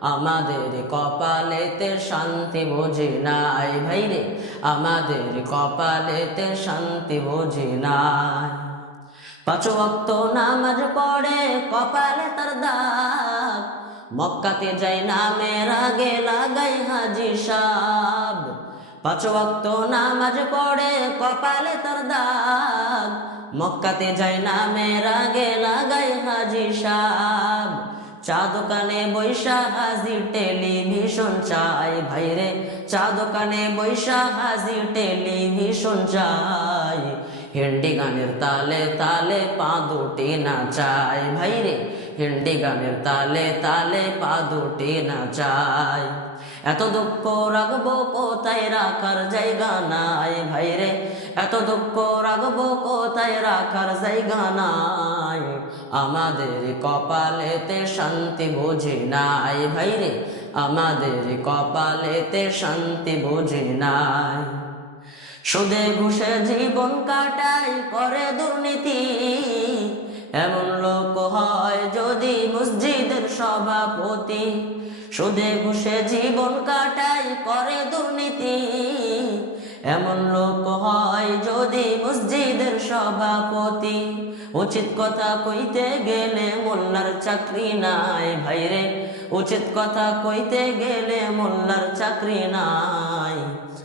আমাদের কপালেতে শান্তি বুঝি নাই ভাই রে, আমাদের কপালেতে শান্তি বুঝি নাই। পাঁচ ভক্ত নামাজ পড়ে, কপালে তার দাগ। মক্কাতে যাই নামের আগে লাগাই হাজি সাব। পাঁচ ভক্ত নামাজ পড়ে, কপালে তার দাগ। মক্কাতে যাই নামের আগে লাগাই হাজি সাব। চা দোকানে বৈশা হাজির টেলিভিশন চাই। ভাইরে চা দোকানে বৈশা হাজির টেলিভিশন চাই। হিন্দি গানের তালে তালে পা দুটি না চাই ভাইরে হিন্দি গানের তালে তালে পা দুটি নাচাই। এত দুঃখ রাখব কোথায় রাখার জায়গা নাই ভাইরে এত দুঃখ রাখব কোথায় রাখার জায়গা নাই? আমাদের কপালেতে শান্তি বুঝি নাই ভাইরে আমাদের কপালেতে শান্তি বুঝি নাই। সুদে ঘুষে জীবন কাটাই করে দুর্নীতি। এমন মসজিদের সভাপতি। সুদে ঘুষে জীবন কাটাই করে দুর্নীতি। এমন লোক হয় যদি মসজিদের সভাপতি। উচিত কথা কইতে গেলে মোল্লার চাকরি নাই ভাইরে। উচিত কথা কইতে গেলে মোল্লার চাকরি নাই।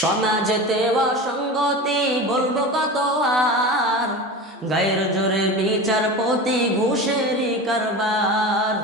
সমাজেতে অসঙ্গতি বলব কত আর গায়ের জোরে বিচারপতি ঘুষেরই কারবার।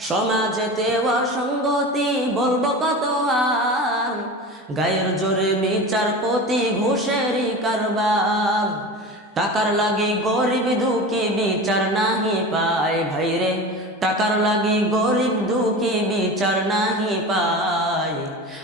সমাজেতে অসঙ্গতি বলব কত আর গায়ের জোরে বিচারপতি ঘুষেরই কারবার। টাকার লাগি গরিব দুঃখী বিচার নাহি পায়। ভাইরে, টাকার লাগি গরিব দুঃখী বিচার নাহি পায়।